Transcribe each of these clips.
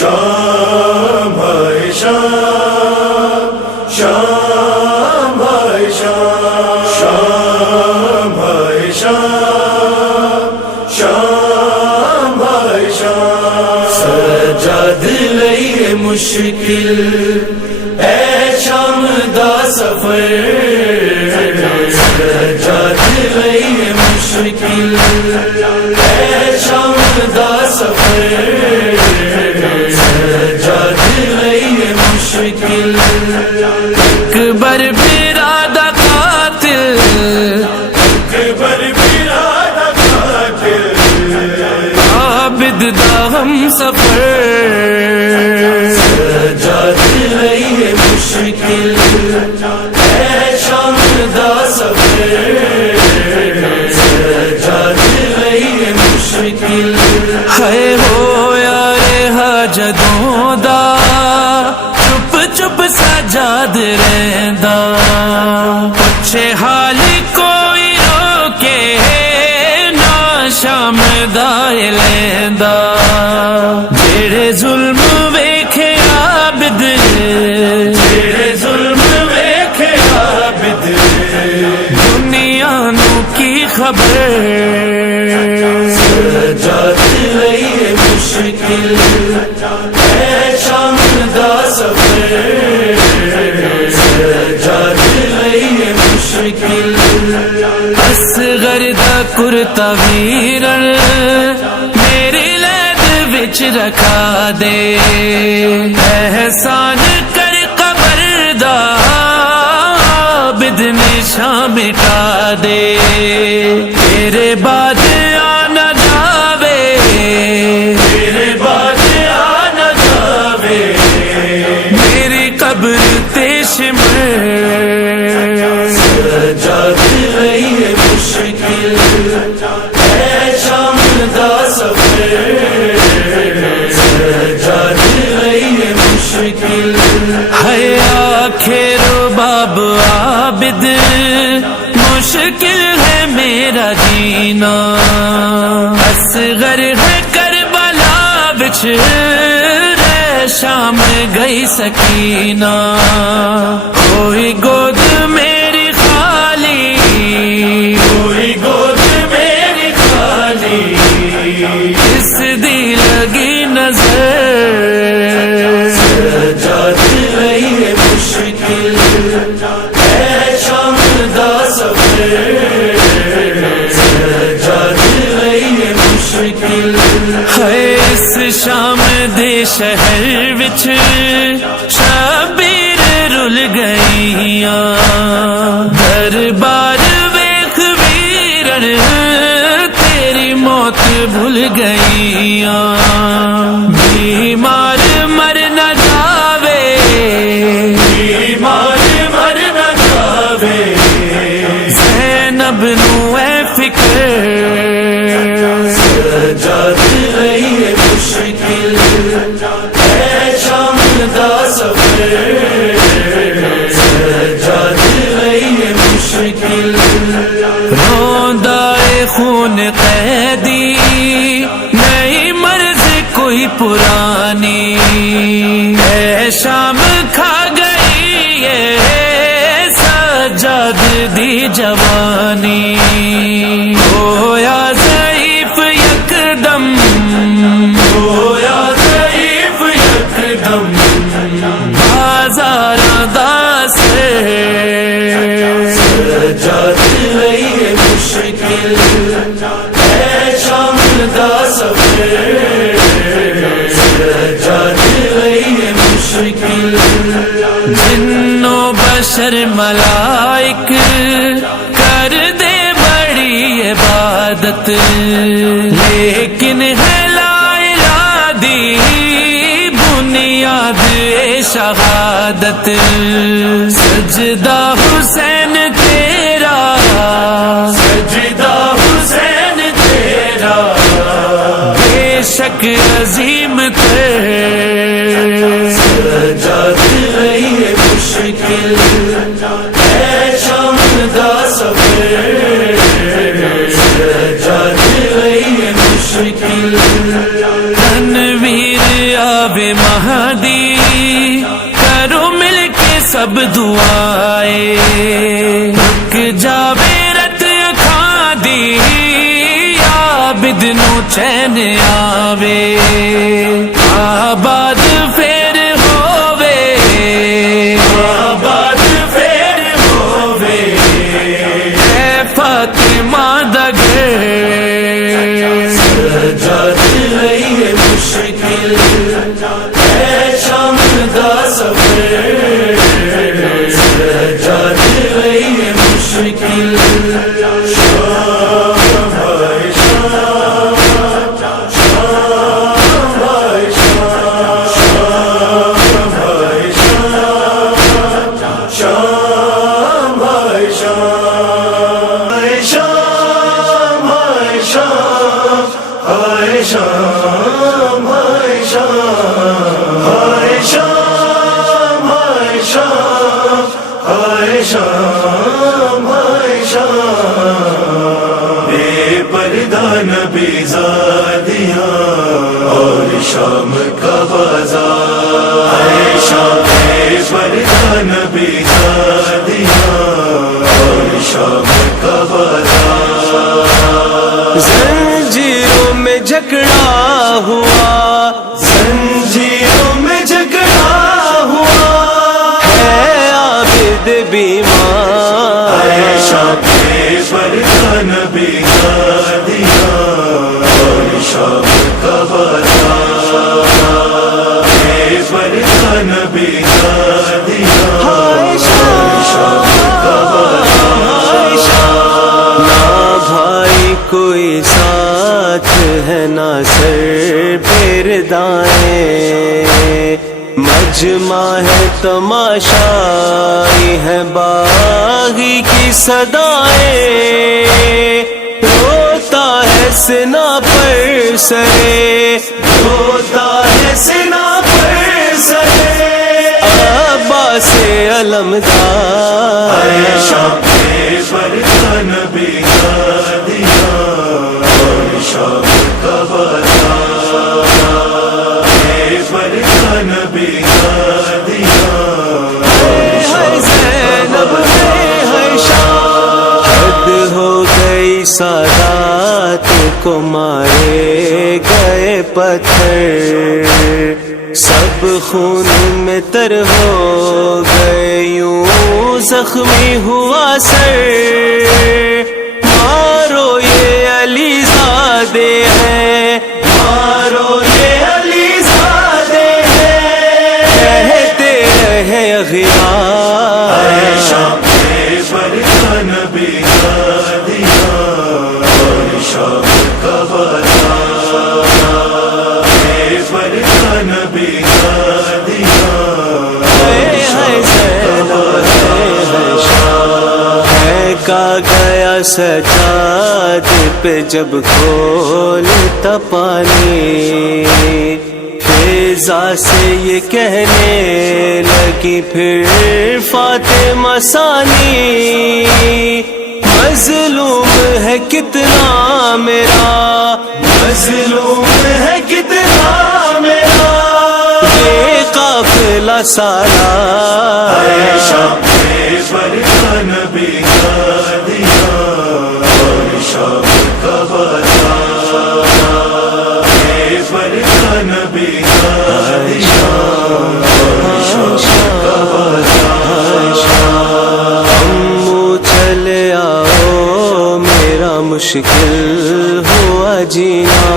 شام ہے شام، شام ہے شام، شام ہے شام، شام ہے شام۔ سجاد لئی مشکل اے شام دا سفر، سجاد لئی مشکل اے شام دا سفر، سجاد لئی مشکل۔ اکبر برادہ قاتل، اکبر برادہ قاتل، عابد دا ہم سفر، سجاد لئی مشکل اے شام دا سفر، سجاد لئی مشکل۔ ہے ہو یار حاجتوں دا چپ چپ سجاد رہندا، پچھے حال کوئی روکے نہ شام دا لیندا، جڑے ظلم ویکھے عابد، تیرے ظلم ویکھے عابد، دنیا نو کی خبر، سجاد لئی مشکل اے شام دا سفر، سجاد لئی مشکل۔ اصغر دا کرتا ویرن میری لید وچ رکھا دے، احسان کر قبر دا عابد نشاں مٹا دے، تیرے بعد آنا جاوے، تیرے بعد آنا جاوے، میری قبر تشمر، سجاد لئی مشکل اے شام دا سفر، سجاد لئی مشکل۔ ہے آخر باب عابد مشکل ہے میرا جینا، اصغر ہے کربلا بچ رہ شام گئی سکینہ، کوئی گود میری خالی، کوئی گود میری خالی، اس دی لگی نظر، سجاد لئی مشکل اے شام دا سفر، سجاد لئی مشکل۔ ہے اس شام دے شہر وچ شبیر رل گئیاں، دربار ویکھ ویرن تیری موت بھول گئیاں، بیمار مر نہ جاوے، بیمار مر نہ جاوے، زینب نو اے فکر، سجاد لئی مشکل اے شام دا سفر، سجاد لئی مشکل۔ روندا اے خون قیدی نئی مرض کوئی پرانی، اے شام کھا گئی اے سجاد دی جوانی، ہویا ضعیف یکدم، ہویا ضعیف یکدم، بازاراں دا سر، سجاد لئی مشکل اے شام دا سفر، سجاد لئی مشکل۔ جنو بشر ملائک کر دے بڑی عبادت، لیکن ہے لا الہ دی بنیاد شہادت، سجدہ حسین تیرا، سجدہ حسین تیرا، بے شک عظیم تیر، سجاد لئی مشکل اے شام دا سفر، سجاد لئی مشکل۔ تنویر جاب مہدی کرو مل کے سب دعائیں، رک جاوے رت کھا دی عابد نو چین آوے، آباد پھر ہووے، آباد پھر ہووے، اے فاطمہ دا گھر سجاد ہے مشکل، ہے شام دا سفر، سجاد ہے مشکل، بے پردہ نبی زادیاں اور شام کا بازار، شام بے پردہ نبی زادیاں اور شام کا بازار، زنجیروں میں جکڑا ہوا، زنجیروں میں جھگڑا ہوا، ہے عابد بیمار، شام بے پردہ نبی زادیاں اور شام کا بازار، بے پردہ نبی زادیاں اور شام کا بازار، نہ بھائی کوئی ساتھ ہے نہ سر پردائیں، مجمع ہے تماشائی ہے باغی کی صدائیں، روتا ہے سنا پر سرے، ہوتا ہے سنا پر سرے، عباس علمدار، شام بے پردہ نبی زادیاں اور شام کا بازار، بے پردہ نبی زادیاں ہے زینب میں ہے شام، حد ہو گئی سادات کو مارے گئے پتھر، سب خون میں تر ہو گئے یوں زخمی ہوا سر، مارو یہ علی زادے ہیں، مارو یہ علی زادے ہیں، کہتے رہے اغیار، شام بے پردہ نبی زادیاں اور شام کا بازار، بے پردہ نبی زادیاں اور شام کا بازار، ہے کا گیا سجاد پہ جب کھولتا پانی، فضا سے یہ کہنے لگی پھر فاطمہ ثانی، مظلوم ہے کتنا میرا، مظلوم ہے کتنا میرا، یہ قافلہ سالار، شام بے پردہ نبی زادیاں اور شام کا بازار، بے پردہ نبی زادیاں اور شام کا بازار، امو چلے آؤ میرا مشکل ہوا جینا،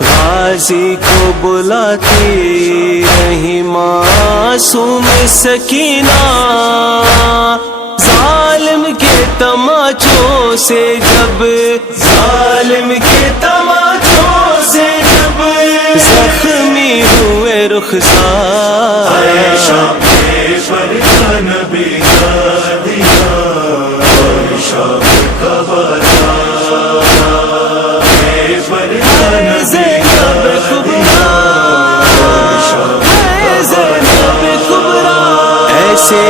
غازی کو بلاتی رہی معصوم سکینہ، ظالم کے تماچوں سے جب، ظالم کے تماچوں سے جب زخمی ہوئے رخسار، شام بے پردہ نبی زادیاں اور شام کا بازار، بے پردہ نبی زینب کبریٰ، زینب کبریٰ، ایسے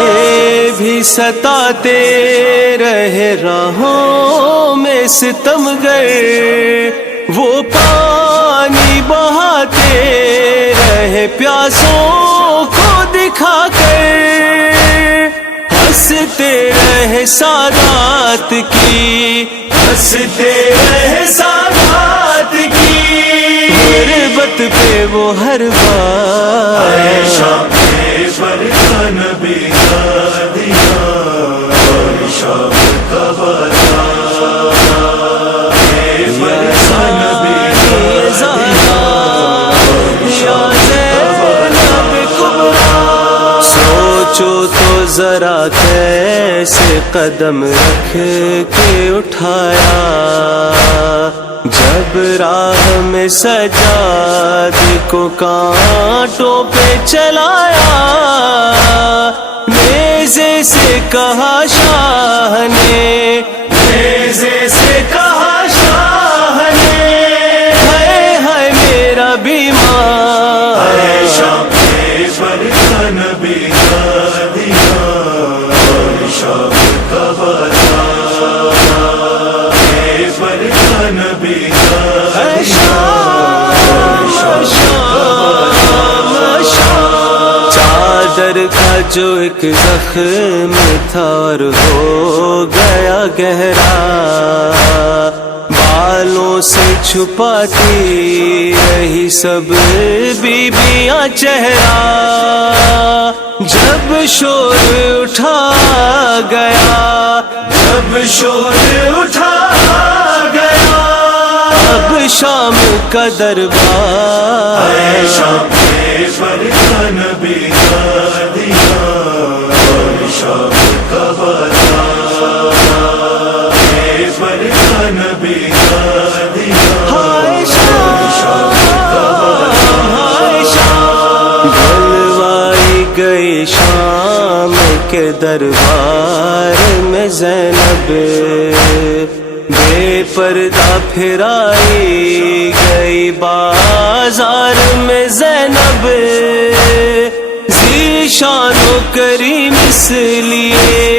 بھی ستاتے رہے راہوں میں ستمگر، وہ پانی بہاتے رہے پیاسوں کو دکھا کر، ہنستے رہے سادات کی، ہنستے رہے سادات کی، غربت پہ وہ ہر بار شام پیشور کا نبی کا دیا، اور شام کا بازار پیشور کا نبی کا دیا۔ سوچو تو ذرا کیسے قدم رکھ کے اٹھایا، جب راہ میں سجاد کو کانٹوں پہ چلایا، نیزے سے کہا شاہ نے، نیزے سے کہا شاہ نے، ہے میرا بیمار، شام پیشور کا نبی کا دیا، اور شام کا بازار پیشور کا نبی کا چادر کا جو ایک زخم تھا اور ہو گیا گہرا، بالوں سے چھپاتی رہی سب بیبیاں چہرہ، جب شور اٹھا گیا، جب شور اٹھا گیا، اب شام کا دربار، شام پیشور کا نبی کا دیا، اور شام کا بازار پیشور کا نبی کا دیا، ہائے شام، ہائے شام، ڈھلوائی گئی شام کے دربار میں زینب، بے پردہ پھرائی گئی بازار میں زینب، ذی شان و کریم اس لیے